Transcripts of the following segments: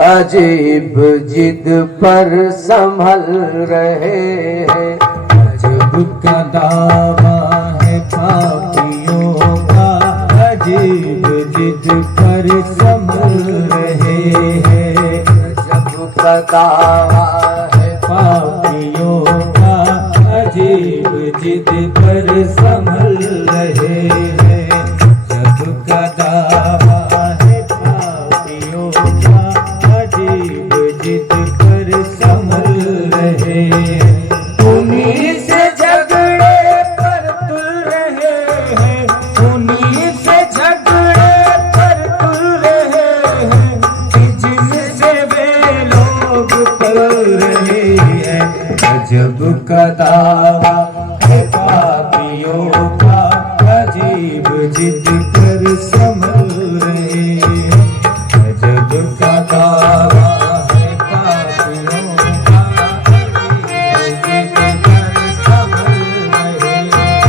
अजीब जिद पर संभल रहे हैं। अजब का दावा है पापियों का, अजीब जिद पर संभल रहे हैं। अजब का दावा है पापियों का, अजीब जिद पर संभल रहे हैं। अजब का दावा है पापियों का, अजीब जिद पर संभल रहे हैं। उन्हीं से झगड़े पर तुल रहे हैं, उन्हीं से झगड़े पर तुल रहे हैं, कि जिनसे वे लोग पल रहे हैं। अजब का दावा है पापियों का, अजीब जिद पर संभल रहे हैं। अजब का दावा है पापियों का, अजीब जिद पर संभल रहे हैं।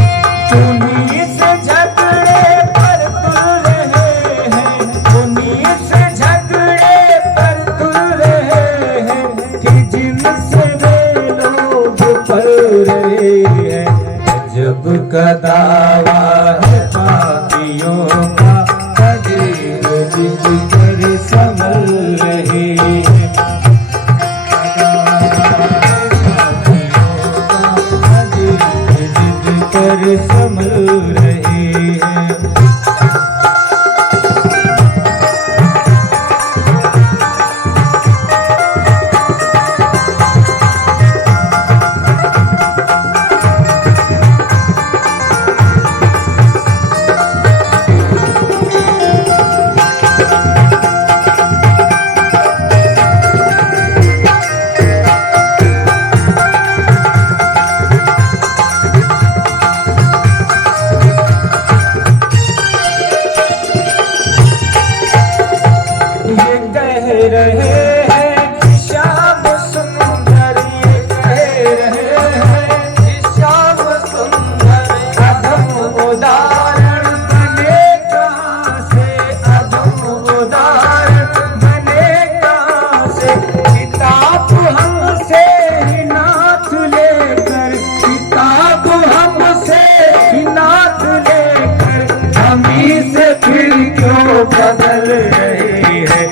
उन्हीं से झगड़े पर तुल रहे हैं, उन्हीं से झगड़े पर तुल रहे हैं, कि जिनसे वे लोग पल रहे हैं। अजब का दावा है पापियों का, अजीब जिद पर संभल रहे हैं। अजीब जिद पर संभल रहे हैं। ये कह रहे हैं श्याम सुंदर, ये कह रहे हैं श्याम सुंदर, अधम उदाहरण बने कहाँ से, अधम उदाहरण बने कहाँ से। किताब हमसे ही नाथ लेकर, किताब हमसे ही नाथ लेकर, हमी से फिर क्यों बदल रहे हैं।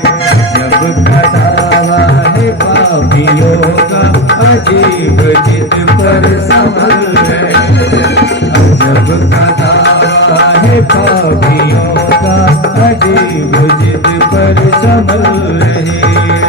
अजब का दावा है पापियों का, अजीब जिद पर संभल रहे हैं। अजब का दावा है पापियों का, अजीब जिद पर संभल रहे हैं।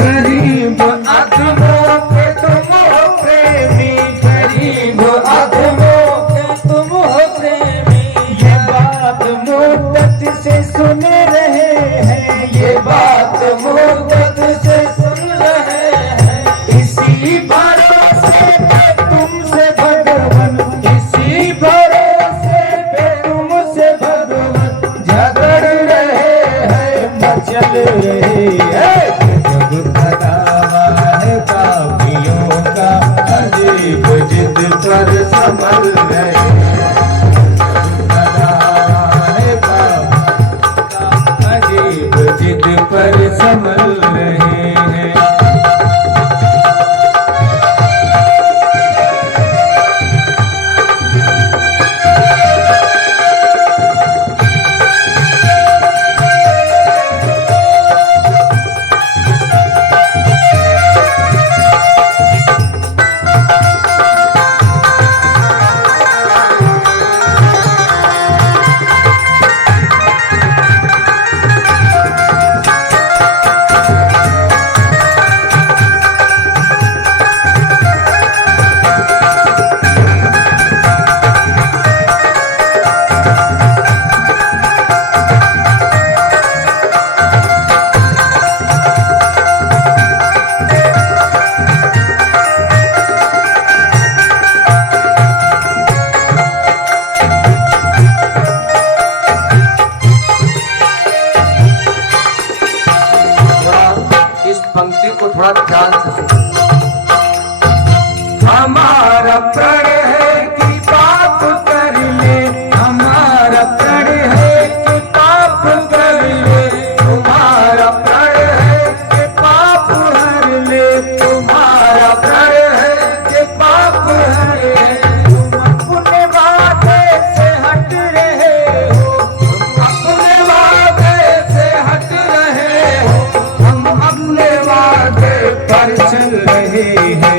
गरीब आदमों के तुम हो प्रेमी, गरीब आदमों के तुम हो प्रेमी। ये बात मुद्दत से सुन रहे हैं, ये बात मुद्दत से सुन रहे हैं। इसी भरोसे पे तुमसे भगवान, इसी भरोसे पे तुमसे भगवान झगड़ रहे हैं, मचल रहे हैं। अजब का दावा है पापियों का, अजीब जिद पर संभल रहे हैं। अजब का दावा है पापियों का, अजीब जिद पर संभल रहे हैं। हमारा प्रण है कि पाप कर ले, हमारा प्रण है कि पाप कर ले, तुम्हारा प्रण है कि पाप हर ले, तुम्हारा प्रण है कि पाप हर ले। तुम अपने वादे से हट रहे हो, तुम अपने वादे से हट रहे हो, हम अपने वादे पर चल रहे हैं।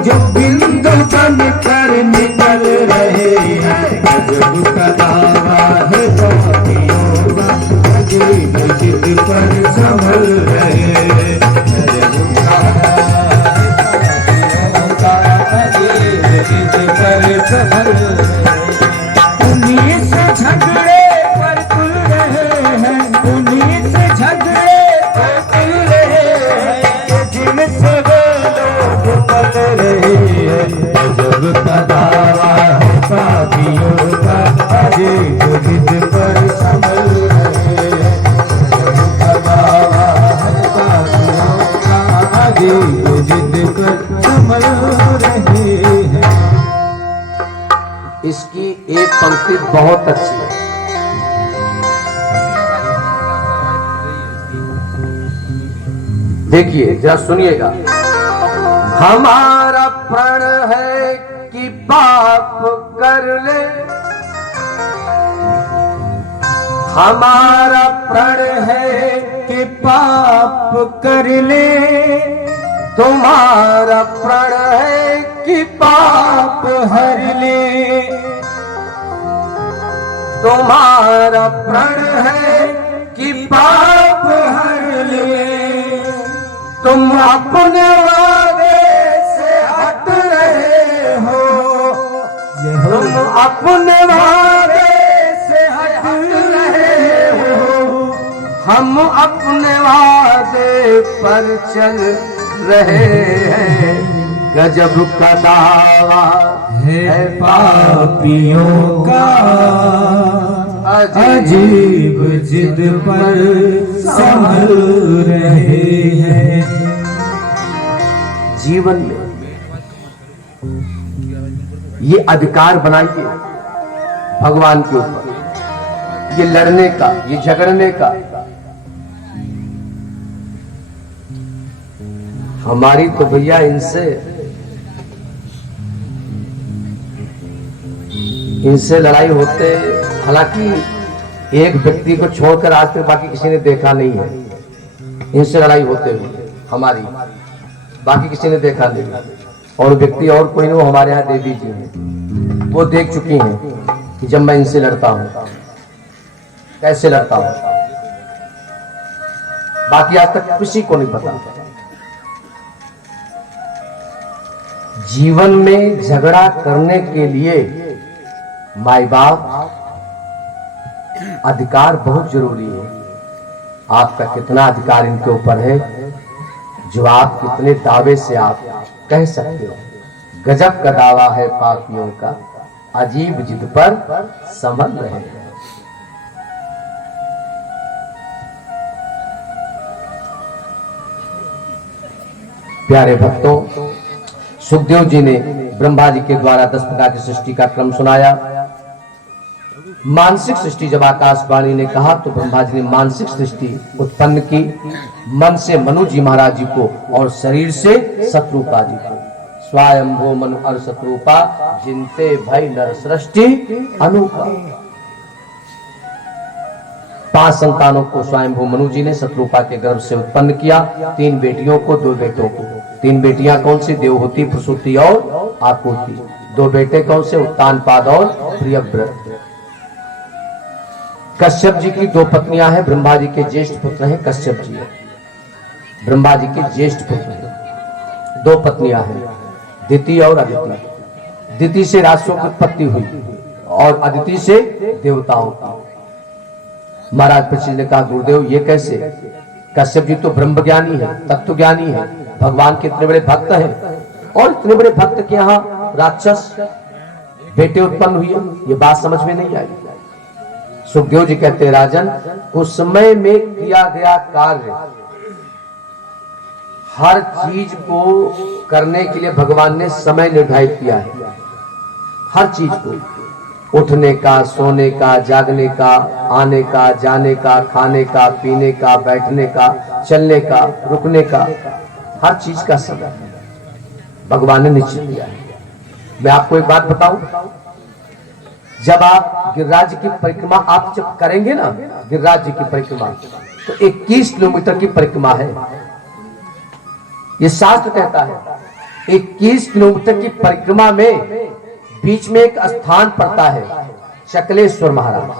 जो बिंदु बन कर निकल रहे हैं, गजब का दावा है बाकियों का, अजीब जिद पर संभल रहे हैं। गजब का अजीब जिद पर संभल रहे हैं। उन्हीं से झगड़े पर तुल रहे हैं, उन्हीं से झगड़े पर तुल रहे हैं, जिनसे गजब का दावा है पापियों का, अजीब जिद पर संभल रहे हैं। गजब का दावा है पापियों का, अजीब जिद पर संभल रहे हैं। इसकी एक पंक्ति बहुत अच्छी है। देखिए जरा सुनिएगा। हमारा प्रण है कि पाप कर ले, हमारा प्रण है कि पाप कर ले, तुम्हारा प्रण है कि पाप हर ले, तुम्हारा प्रण है कि पाप हर ले। तुम अपने वादे से हट रहे हो, तुम अपने वादे से हट रहे हो, हम अपने वादे पर चल रहे हैं। गजब का दावा है पापियों का, अजीब जिद पर संभल रहे हैं। जीवन में ये अधिकार बनाइए भगवान के ऊपर, ये लड़ने का, ये झगड़ने का। हमारी तो भैया इनसे लड़ाई होते, हालांकि एक व्यक्ति को छोड़कर आज तक बाकी किसी ने देखा नहीं है। इनसे लड़ाई होते हुए हमारी, बाकी किसी ने देखा नहीं। और व्यक्ति और कोई नहीं, वो हमारे यहाँ देवी जी हैं, वो देख चुकी हैं कि जब मैं इनसे लड़ता हूं कैसे लड़ता हूं। बाकी आज तक किसी को नहीं पता। जीवन में झगड़ा करने के लिए माई बाप अधिकार बहुत जरूरी है। आपका कितना अधिकार इनके ऊपर है, जो आप कितने दावे से आप कह सकते हो। गजब का दावा है पापियों का, अजीब जिद पर संभल रहे हैं। प्यारे भक्तों, सुखदेव जी ने ब्रह्मा जी के द्वारा 10 प्रकार की सृष्टि का क्रम सुनाया। मानसिक सृष्टि जब आकाशवाणी ने कहा तो ब्रह्मा जी ने मानसिक सृष्टि उत्पन्न की। मन से मनु जी महाराज जी को और शरीर से शत्रुपा जी को। स्वयंभू मनु और शत्रुपा जिनते भय नर सृष्टि अनुपा। 5 संतानों को स्वयंभू मनु जी ने शत्रुपा के गर्भ से उत्पन्न किया। 3 बेटियों को, 2 बेटों को। 3 बेटियां कौन सी? देवहूति, प्रसूति और आकुति। 2 बेटे कौन से? उत्तानपाद और प्रियव्रत। कश्यप जी की 2 पत्नियां हैं। ब्रह्मा जी के ज्येष्ठ पुत्र हैं कश्यप जी, ब्रह्मा जी के ज्येष्ठ पुत्र हैं। 2 पत्नियां हैं, दिति और अदिति। दिति से राक्षसों की उत्पत्ति हुई और अदिति से देवताओं की। महाराज परीक्षित ने कहा, गुरुदेव ये कैसे? कश्यप जी तो ब्रह्म ज्ञानी है, तत्व ज्ञानी है, भगवान के इतने बड़े भक्त हैं, और इतने बड़े भक्त के यहाँ राक्षस बेटे उत्पन्न हुए, ये बात समझ में नहीं आई। सुखदेव जी कहते हैं, राजन, उस समय में किया गया कार्य, हर चीज को करने के लिए भगवान ने समय निर्धारित किया है। हर चीज को, उठने का, सोने का, जागने का, आने का, जाने का, खाने का, पीने का, बैठने का, चलने का, रुकने का, हर चीज का समय भगवान ने निश्चित किया है। मैं आपको एक बात बताऊं, जब आप गिरिराज की परिक्रमा आप जब करेंगे ना, गिरिराज जी की परिक्रमा, तो 21 किलोमीटर की परिक्रमा है। ये शास्त्र कहता है 21 किलोमीटर की परिक्रमा में बीच में एक स्थान पड़ता है, शकलेश्वर महाराज।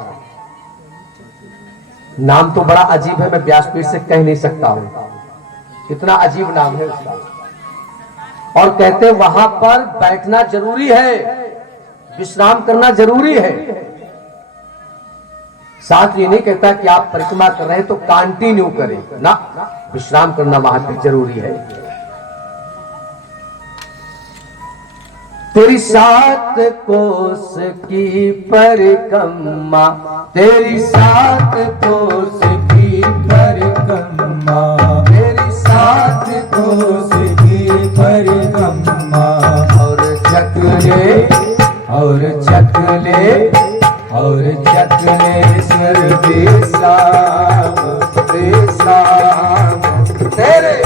नाम तो बड़ा अजीब है, मैं व्यासपीठ से कह नहीं सकता हूं, इतना अजीब नाम है उसका। और कहते हैं वहां पर बैठना जरूरी है, विश्राम करना जरूरी है। साथ ये नहीं कहता कि आप परिक्रमा कर रहे हैं तो कंटिन्यू करें ना, विश्राम करना वहां पर जरूरी है। तेरी 7 कोस की परिक्रमा, तेरी 7 कोस की परिक्रमा, तेरी 7 कोस की परिक्रमा। और चकले और चकले और चकलेश्वर बेसाम बेसाम तेरे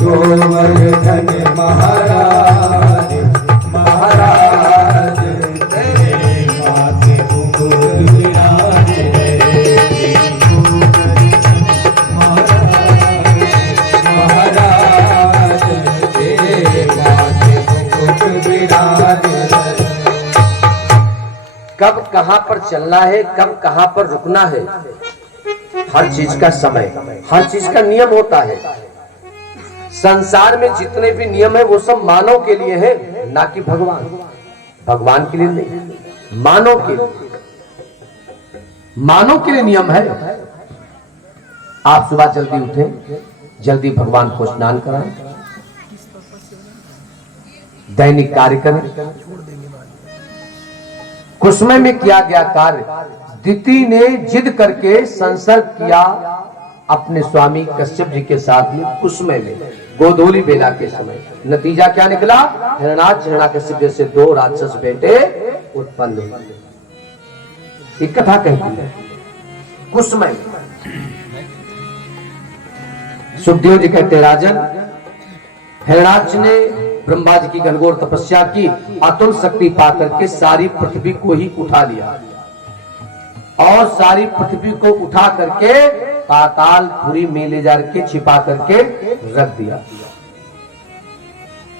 गोवर्धन महाराज महाराज तेरे माथे मुकुट विराजे महाराज तेरे माथे मुकुट विराजे। कब कहां पर चलना है, कब कहां पर रुकना है, हर चीज का समय, हर चीज का नियम होता है। संसार में जितने भी नियम है वो सब मानव के लिए है, ना कि भगवान के लिए नहीं, मानव के लिए, मानव के लिए नियम है। आप सुबह जल्दी उठें, जल्दी भगवान को स्नान कराएं, दैनिक कार्य करें। कुसमय में किया गया कार्य, दिति ने जिद करके संसर्ग किया अपने स्वामी कश्यप जी के साथ में कुसमय में, गोधूली बेला के समय। नतीजा क्या निकला? हिरणाक्ष हिरण्यकश्यप जैसे 2 राक्षस बेटे उत्पन्न हुए। एक कथा कहती है कुसमय। सुखदेव जी कहते हैं, राजन, हिरणाक्ष ने ब्रह्मा जी की घनघोर तपस्या की, अतुल शक्ति पाकर के सारी पृथ्वी को ही उठा लिया। और सारी पृथ्वी को उठा करके पातालपुरी में ले जाकर छिपा करके रख दिया।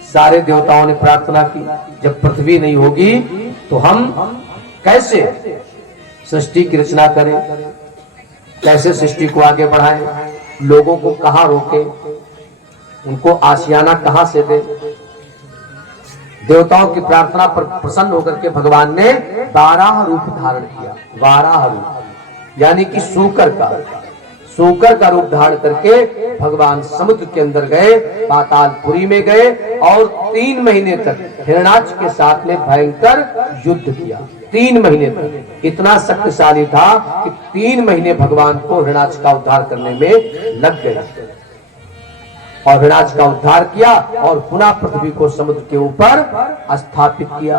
सारे देवताओं ने प्रार्थना की, जब पृथ्वी नहीं होगी तो हम कैसे सृष्टि की रचना करें, कैसे सृष्टि को आगे बढ़ाएं, लोगों को कहां रोके, उनको आशियाना कहां से दे। देवताओं की प्रार्थना पर प्रसन्न होकर के भगवान ने 12 रूप धारण किया। 12 रूप यानी कि सूकर का रूप धारण करके भगवान समुद्र के अंदर गए, पातालपुरी में गए और 3 महीने तक हिरणाक्ष के साथ में भयंकर युद्ध किया। 3 महीने तक इतना शक्तिशाली था कि 3 महीने भगवान को हिरणाक्ष का उद्धार करने में लग गए और हिरणाक्ष का उद्धार किया और पुनः पृथ्वी को समुद्र के ऊपर स्थापित किया।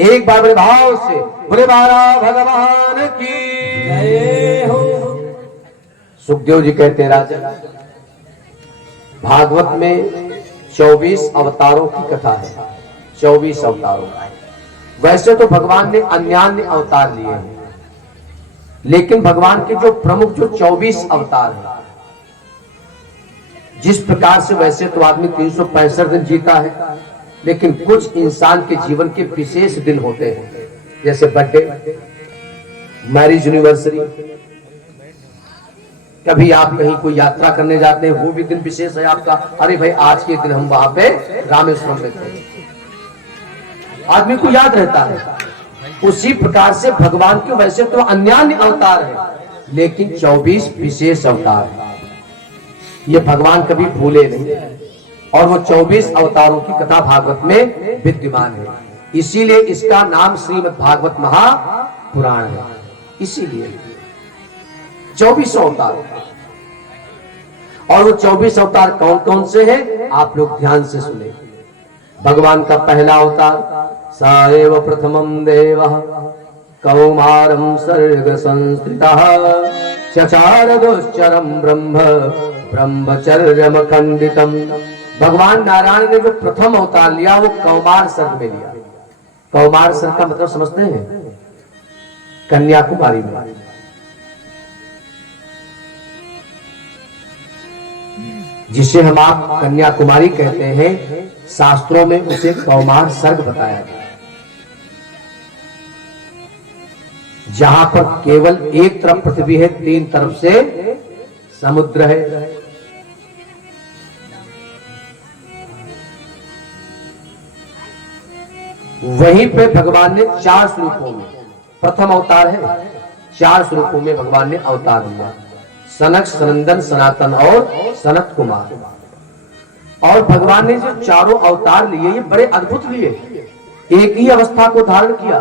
एक बार बड़े भाव से बोले बारा भगवान की जय हो। सुखदेव जी कहते हैं, राजन भागवत में 24 अवतारों की कथा है। 24 अवतारों। वैसे तो भगवान ने अन्यान्य अवतार लिए हैं, लेकिन भगवान के जो प्रमुख जो 24 अवतार हैं, जिस प्रकार से वैसे तो आदमी 365 दिन जीता है, लेकिन कुछ इंसान के जीवन के विशेष दिन होते हैं, जैसे बर्थडे, मैरिज एनिवर्सरी, कभी आप कहीं कोई यात्रा करने जाते हैं, वो भी दिन विशेष है आपका। अरे भाई आज के दिन हम वहां पे रामेश्वरम में थे, आदमी को याद रहता है। उसी प्रकार से भगवान के वैसे तो अन्यान्य अवतार है, लेकिन 24 विशेष अवतार है, ये भगवान कभी भूले नहीं। और वो 24 अवतारों की कथा भागवत में विद्यमान है, इसीलिए इसका नाम श्रीमद् भागवत महापुराण है। इसीलिए 24 अवतार। और वो 24 अवतार कौन कौन से हैं, आप लोग ध्यान से सुने। भगवान का पहला अवतार साएव प्रथमं देवः कौमारं सर्ग संस्कृतः चचार दुश्चरं ब्रह्मचर्यम खंडितम। भगवान नारायण ने जो प्रथम अवतार लिया वो कौमार सर्ग में लिया। कौमार सर्ग का मतलब समझते हैं, कन्याकुमारी में। जिसे हम आप कन्याकुमारी कहते हैं, शास्त्रों में उसे कौमार सर्ग बताया गया, जहां पर केवल एक तरफ पृथ्वी है, 3 तरफ से समुद्र है। वहीं पे भगवान ने 4 स्वरूपों में, प्रथम अवतार है, 4 स्वरूपों में भगवान ने अवतार लिया। सनक, सनंदन, सनातन और सनत कुमार। और भगवान ने जो चारों अवतार लिए, ये बड़े अद्भुत लिए। एक ही अवस्था को धारण किया।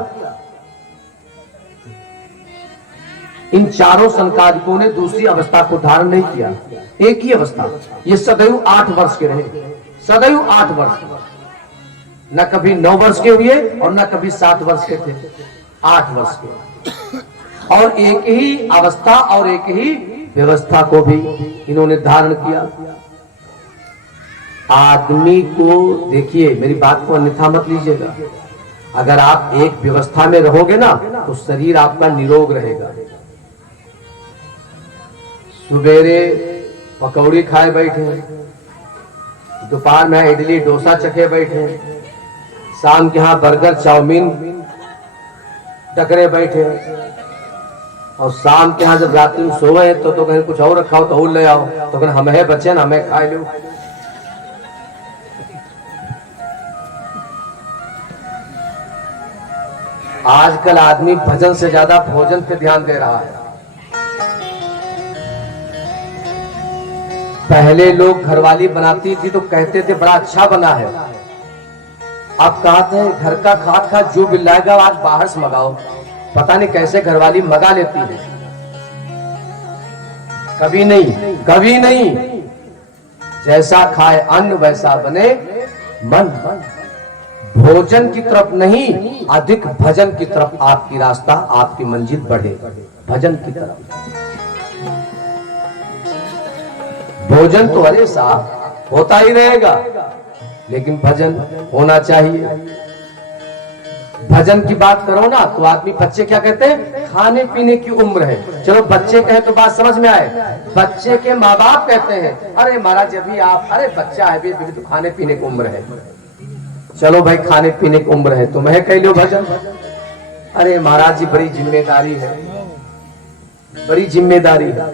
इन चारों संकादिकों ने दूसरी अवस्था को धारण नहीं किया, एक ही अवस्था। ये सदैव 8 वर्ष के रहे, सदैव 8 वर्ष, न कभी 9 वर्ष के हुए और न कभी 7 वर्ष के थे, 8 वर्ष के। और एक ही अवस्था और एक ही व्यवस्था को भी इन्होंने धारण किया। आदमी को देखिए, मेरी बात को अन्यथा मत लीजिएगा, अगर आप एक व्यवस्था में रहोगे ना तो शरीर आपका निरोग रहेगा। सुबेरे पकौड़ी खाए बैठे, दोपहर में इडली डोसा चखे बैठे, शाम के यहाँ बर्गर चाउमीन टकरे बैठे, और शाम के यहाँ जब रात्रि में सोए तो कहीं कुछ और रखा हो तो और ले आओ, तो कहीं हम है बच्चे ना, हमें खाए लो। आजकल आदमी भजन से ज्यादा भोजन पे ध्यान दे रहा है। पहले लोग घरवाली बनाती थी तो कहते थे बड़ा अच्छा बना है, अब कहते हैं घर का खाद खा जो बिल्लाएगा आज बाहर से मंगाओ। पता नहीं कैसे घरवाली मंगा लेती है। कभी नहीं, कभी नहीं। जैसा खाए अन्न वैसा बने मन। भोजन की तरफ नहीं, अधिक भजन की तरफ आपकी रास्ता, आपकी मंजिल बढ़े, भजन की तरफ। भोजन तो अरे साहब होता ही रहेगा, लेकिन भजन होना चाहिए। भजन की बात करो ना तो आदमी बच्चे क्या कहते हैं, खाने पीने की उम्र है। चलो बच्चे कहे तो बात समझ में आए। बच्चे के माँ बाप कहते हैं अरे महाराज जब भी आप, अरे बच्चा है भी तो खाने पीने की उम्र है। चलो भाई खाने पीने की उम्र है तो मैं कह लो भजन। अरे महाराज जी बड़ी जिम्मेदारी है, बड़ी जिम्मेदारी है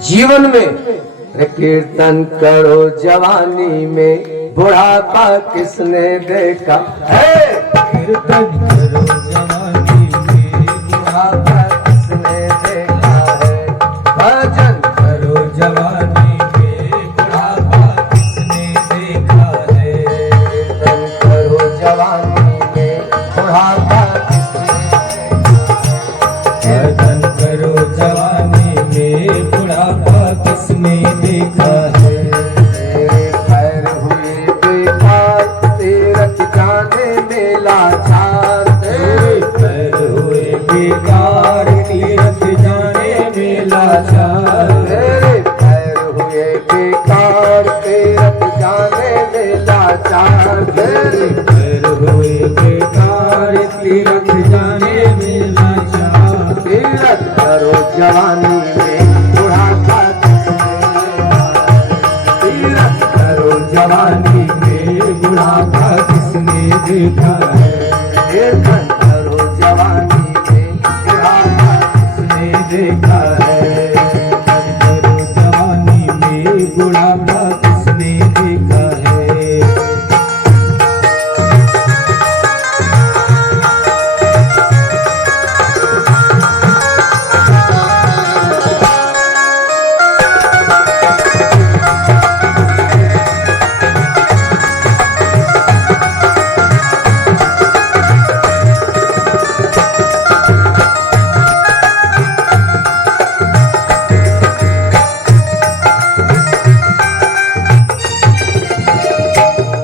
जीवन में। अरे कीर्तन करो जवानी में, बुढ़ापा किसने देखा है। कीर्तन करो जवानी में, बुढ़ापा किसने देखा है। भजन करो जवानी में, बुढ़ापा किसने देखा है। कीर्तन करो जवानी में, बुढ़ापा कीर्तन करो जवानी में, बुढ़ापा किसने देखा है। तेरे पैर हुए बेकार, तीरथ जाने में लाचार। तेरे पैर हुए बेकार, तीरथ जाने में लाचार। तेरे पैर हुए बेकार, तीरथ जाने में लाचार। तेरे पैर हुए बेकार, तीरथ जाने में लाचार। तीरथ करो जवानी में, बुढ़ापा तीरथ करो जवानी में, बुढ़ापा किसने देखा है। कीर्तन करो जवानी में, बुढ़ापा किसने देखा है। कीर्तन करो जवानी में, बुढ़ापा किसने देखा है।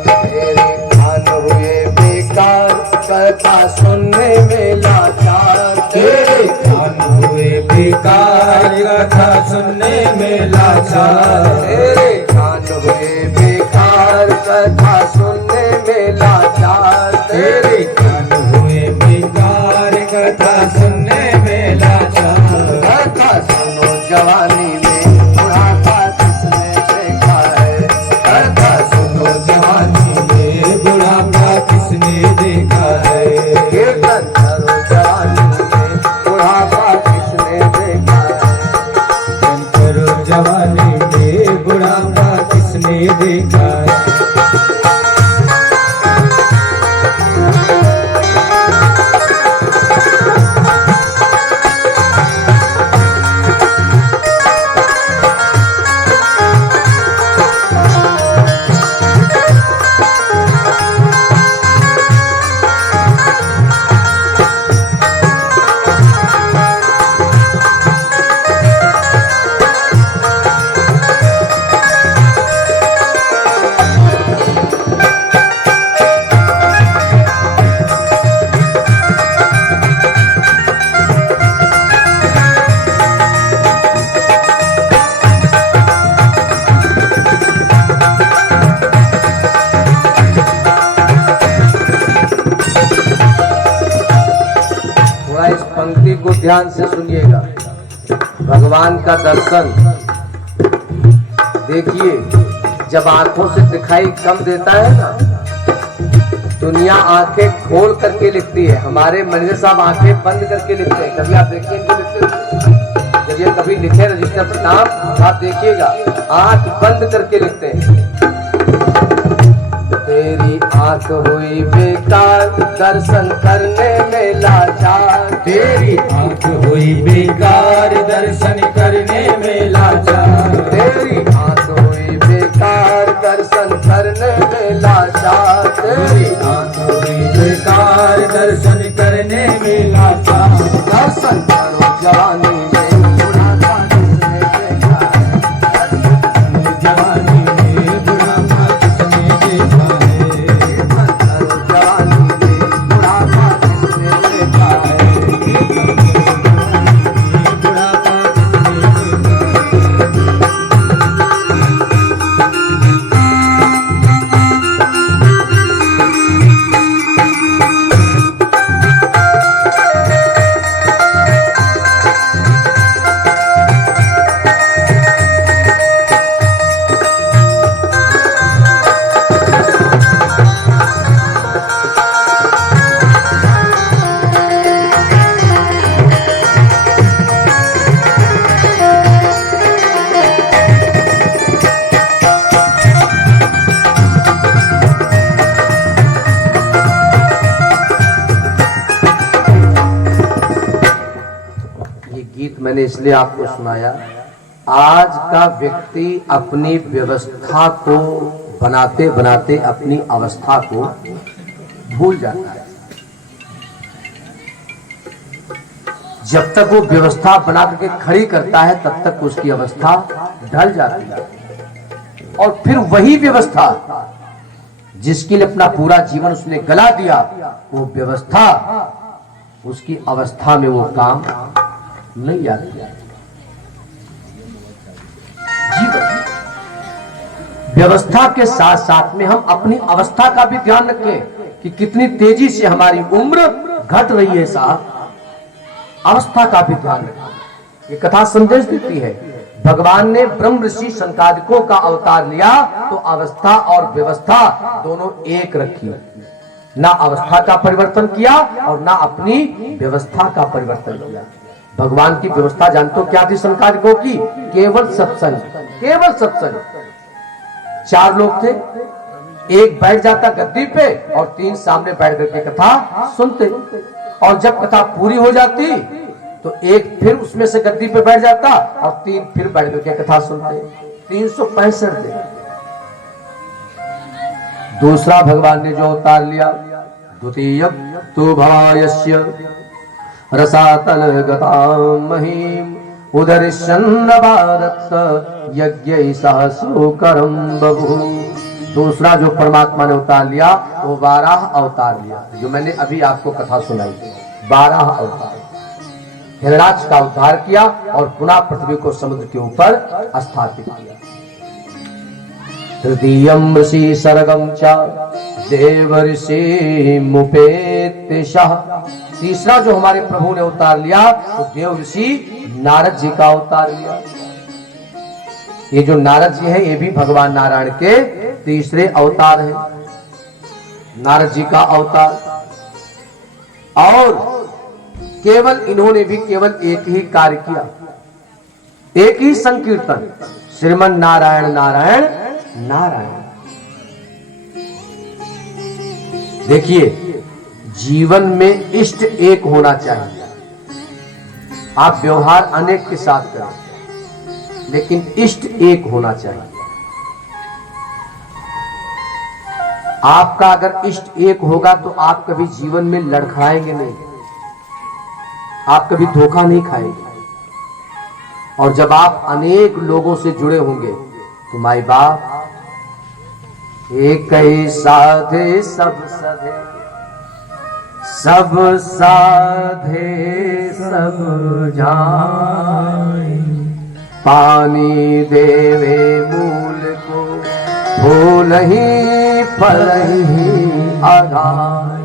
तेरे कान हुए बेकार, कथा सुनने में लाचार। तेरे कान हुए बेकार, कथा सुनने में लाचार। तेरे कान हुए बेकार, कथा सुनने में लाचार। तेरे कान हुए बेकार, कथा सुनने में लाचार। कथा सुनो जवानी में, बुढ़ापा किसने देखा है। कथा सुनो जवानी में, बुढ़ापा किसने देखा है। कीर्तन करो जवानी में, बुढ़ापा किसने देखा है। कीर्तन करो जवानी में, बुढ़ापा किसने देखा है। थोड़ा इस पंक्ति को ध्यान से सुनिएगा। भगवान का दर्शन देखिए, जब आंखों से दिखाई कम देता है ना, दुनिया आंखें खोल करके लिखती है। हमारे मैनेजर साहब आंखें बंद करके लिखते हैं। कभी आप देखिए इनको लिखते, जब ये कभी लिखे रजिस्टर पर नाम, आप देखिएगा आंख बंद करके लिखते हैं। तेरी आंख हुई बेकार, दर्शन करने में लाचार। तेरी आंख हुई बेकार, दर्शन करने में लाचार। तेरी आंख हुई बेकार, दर्शन करने में लाचार। तेरी आंख हुई बेकार, दर्शन करने में लाचार। दर्शन करो जवानी में, बुढ़ापा किसने देखा है। जवानी में, बुढ़ापा किसने देखा है। दर्शन करो जवानी में, बुढ़ापा किसने देखा है। बुढ़ापा किसने देखा गीत मैंने इसलिए आपको सुनाया, आज का व्यक्ति अपनी व्यवस्था को बनाते बनाते अपनी अवस्था को भूल जाता है। जब तक वो व्यवस्था बना करके खड़ी करता है तब तक उसकी अवस्था ढल जाती है, और फिर वही व्यवस्था जिसके लिए अपना पूरा जीवन उसने गला दिया, वो व्यवस्था उसकी अवस्था में वो काम नहीं आती। जीवन व्यवस्था के साथ साथ में हम अपनी अवस्था का भी ध्यान रखें कि कितनी तेजी से हमारी उम्र घट रही है। साहब, अवस्था का भी ध्यान रखें। ये कथा संदेश देती है, भगवान ने ब्रह्म ऋषि संकादिकों का अवतार लिया तो अवस्था और व्यवस्था दोनों एक रखी, ना अवस्था का परिवर्तन किया और ना अपनी व्यवस्था का परिवर्तन किया। भगवान की व्यवस्था जानते हो क्या थी संकादिकों की? केवल सत्संग, केवल सत्संग। 4 लोग थे, एक बैठ जाता गद्दी पे और 3 सामने बैठ करके कथा सुनते, और जब कथा पूरी हो जाती तो एक फिर उसमें से गद्दी पे बैठ जाता और 3 फिर बैठ करके कथा सुनते। 365 दिन। दूसरा भगवान ने जो अवतार लिया, द्वितीय तो भवायस्य रसातल गताम महिम उदरिशन्नवादत्त यज्ञ सहसो करम बभू। दूसरा जो परमात्मा ने अवतार लिया वो 12 अवतार लिया, जो मैंने अभी आपको कथा सुनाई। 12 अवतार। हिरणाक्ष का उद्धार किया और पुनः पृथ्वी को समुद्र के ऊपर स्थापित किया। तृतीयम ऋषि सर्गम च देव ऋषि मुपेत्यशः। तीसरा जो हमारे प्रभु ने अवतार लिया वो देव ऋषि नारद जी का अवतार लिया। ये जो नारद जी हैं ये भी भगवान नारायण के तीसरे अवतार हैं। नारद जी का अवतार, और केवल इन्होंने भी केवल एक ही कार्य किया, एक ही संकीर्तन, श्रीमन नारायण नारायण नारायण। देखिए, जीवन में इष्ट एक होना चाहिए। आप व्यवहार अनेक के साथ करें, लेकिन इष्ट एक होना चाहिए। आपका अगर इष्ट एक होगा तो आप कभी जीवन में लड़खड़ाएंगे नहीं, आप कभी धोखा नहीं खाएंगे। और जब आप अनेक लोगों से जुड़े होंगे तो माई बाप एक ही साधे सब सधे, सब साधे सब जाए, पानी देवे मूल को फूल ही फल ही आधार।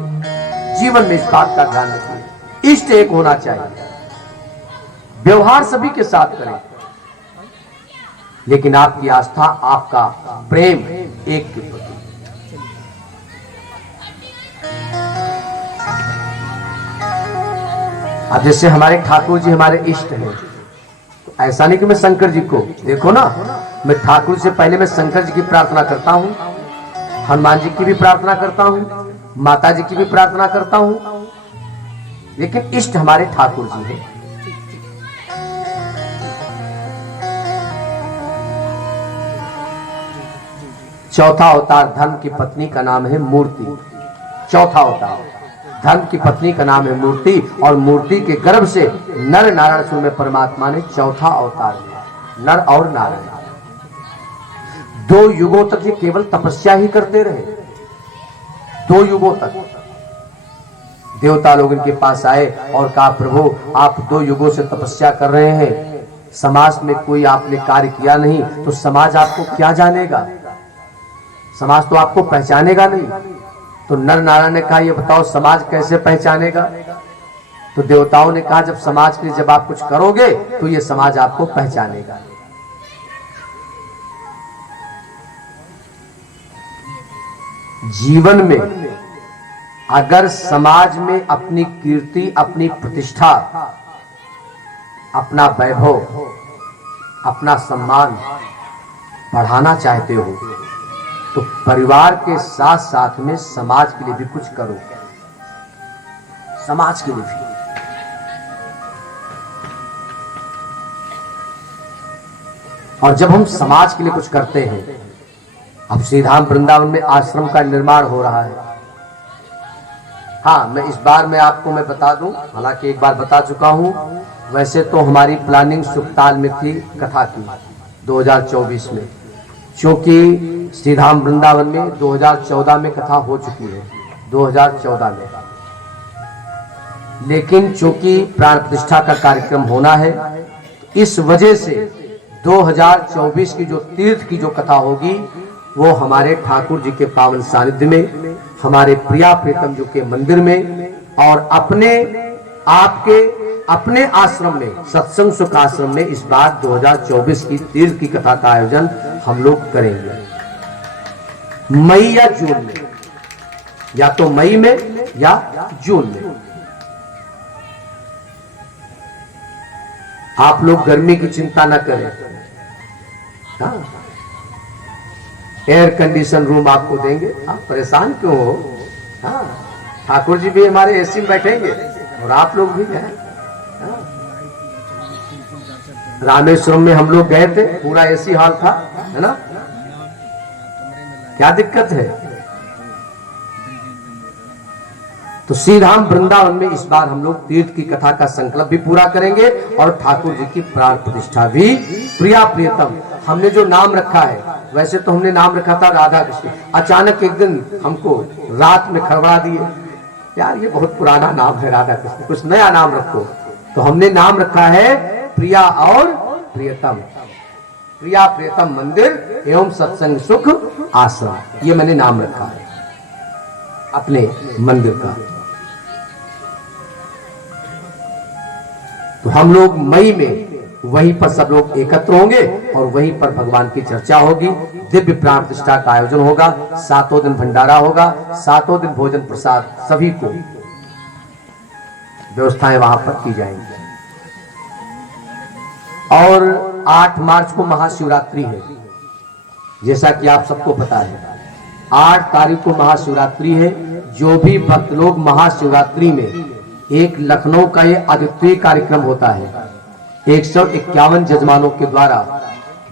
जीवन में इस बात का ध्यान रखिए, इष्ट एक होना चाहिए। व्यवहार सभी के साथ करें, लेकिन आपकी आस्था, आपका प्रेम एक के प्रति। अब जैसे हमारे ठाकुर जी हमारे इष्ट हैं, तो ऐसा नहीं कि मैं शंकर जी को, देखो ना, मैं ठाकुर से पहले मैं शंकर जी की प्रार्थना करता हूं, हनुमान जी की भी प्रार्थना करता हूं, माता जी की भी प्रार्थना करता हूं, लेकिन इष्ट हमारे ठाकुर जी हैं। चौथा अवतार धर्म की पत्नी का नाम है मूर्ति। चौथा अवतार धर्म की पत्नी का नाम है मूर्ति, और मूर्ति के गर्भ से नर नारायण सूर्य में परमात्मा ने चौथा अवतार लिया, नर और नारायण। 2 युगों तक ये केवल तपस्या ही करते रहे। 2 युगों तक देवता लोग इनके पास आए और कहा, प्रभु आप 2 युगों से तपस्या कर रहे हैं, समाज में कोई आपने कार्य किया नहीं, तो समाज आपको क्या जानेगा, समाज तो आपको पहचानेगा नहीं। तो नर नारायण ने कहा, ये बताओ समाज कैसे पहचानेगा? तो देवताओं ने कहा, जब समाज के लिए जब आप कुछ करोगे तो ये समाज आपको पहचानेगा। जीवन में अगर समाज में अपनी कीर्ति, अपनी प्रतिष्ठा, अपना वैभव, अपना सम्मान बढ़ाना चाहते हो तो परिवार के साथ साथ में समाज के लिए भी कुछ करो, समाज के लिए भी। और जब हम समाज के लिए कुछ करते हैं, अब श्री धाम वृंदावन में आश्रम का निर्माण हो रहा है। हाँ, मैं इस बार मैं बता दूं, हालांकि एक बार बता चुका हूं, वैसे तो हमारी प्लानिंग सुखताल में थी कथा की 2024 में, क्योंकि श्री धाम वृंदावन में 2014 में कथा हो चुकी है, 2014 में, लेकिन चूंकि प्राण प्रतिष्ठा का कार्यक्रम होना है, इस वजह से 2024 की जो तीर्थ की जो कथा होगी वो हमारे ठाकुर जी के पावन सानिध्य में, हमारे प्रिया प्रीतम जी के मंदिर में और अपने आश्रम में, सत्संग सुख आश्रम में इस बार 2024 की तीर्थ की कथा का आयोजन हम लोग करेंगे। मई या जून में, या तो मई में या जून में। आप लोग गर्मी की चिंता न करें। हाँ, एयर कंडीशन रूम आपको देंगे, आप परेशान क्यों हो? हाँ, ठाकुर जी भी हमारे एसी में बैठेंगे और आप लोग भी हैं। हाँ। रामेश्वरम में हम लोग गए थे, पूरा एसी हॉल था, है ना? क्या दिक्कत है? तो श्री धाम वृंदावन में इस बार हम लोग तीर्थ की कथा का संकल्प भी पूरा करेंगे और ठाकुर जी की प्राण प्रतिष्ठा भी। प्रिया प्रियतम हमने जो नाम रखा है, वैसे तो हमने नाम रखा था राधा कृष्ण, अचानक एक दिन हमको रात में खड़बड़ा दिए, यार ये बहुत पुराना नाम है राधा कृष्ण, कुछ नया नाम रखो। तो हमने नाम रखा है प्रिया और प्रियतम, प्रिया प्रियतम मंदिर एवं सत्संग सुख आश्रम, ये मैंने नाम रखा है अपने मंदिर का। तो हम लोग मई में वहीं पर सब लोग एकत्र होंगे और वहीं पर भगवान की चर्चा होगी, दिव्य प्राण प्रतिष्ठा का आयोजन होगा, 7 दिन भंडारा होगा, 7 दिन भोजन प्रसाद सभी को व्यवस्थाएं वहां पर की जाएंगी। और 8 मार्च को महाशिवरात्रि है, जैसा कि आप सबको पता है। 8 तारीख को महाशिवरात्रि है। जो भी भक्त लोग महाशिवरात्रि में, एक लखनऊ का ये अद्वितीय कार्यक्रम होता है, 151 जजमानों के द्वारा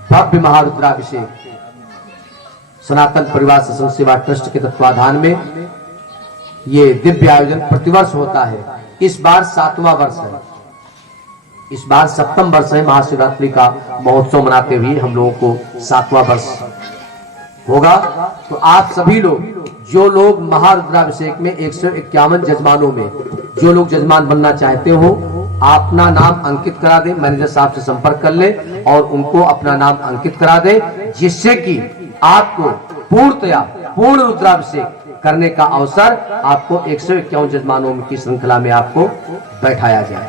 भव्य महारुद्राभिषेक, सनातन परिवार सत्संग सेवा ट्रस्ट के तत्वाधान में ये दिव्य आयोजन प्रतिवर्ष होता है। इस बार 7वां वर्ष है, इस बार 7वां वर्ष है महाशिवरात्रि का महोत्सव मनाते हुए हम लोगों को 7वां वर्ष होगा। तो आप सभी लोग, जो लोग महारुद्राभिषेक में 151 जजमानों में जो लोग जजमान बनना चाहते हो, अपना नाम अंकित करा दें, मैनेजर साहब से संपर्क कर ले और उनको अपना नाम अंकित करा दें, जिससे कि आपको पूर्णतया पूर्ण रुद्राभिषेक करने का अवसर आपको 151 जजमानों की श्रृंखला में आपको बैठाया जाए।